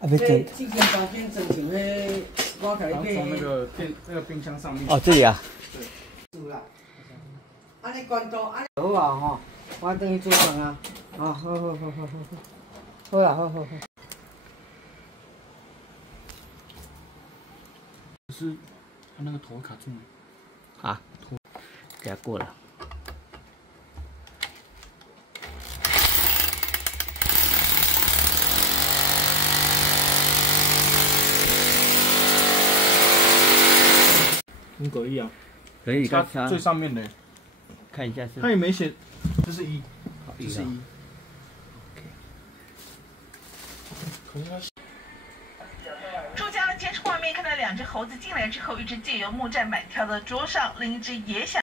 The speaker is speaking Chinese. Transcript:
啊，要整。这件包件整成迄，我给你从那个冰箱上面。哦，这里啊。对。煮啦。安尼关刀，安尼好啊吼，我等于做饭啊。啊，好。好啦，好。是，它那个头卡住了。啊，给它过了。很诡异啊！可以看最上面的，看一下是。它也没写，这是1，这是1。住家的监视画面看到2只猴子进来之后，一只借由木栈板跳到桌上，另一只也想。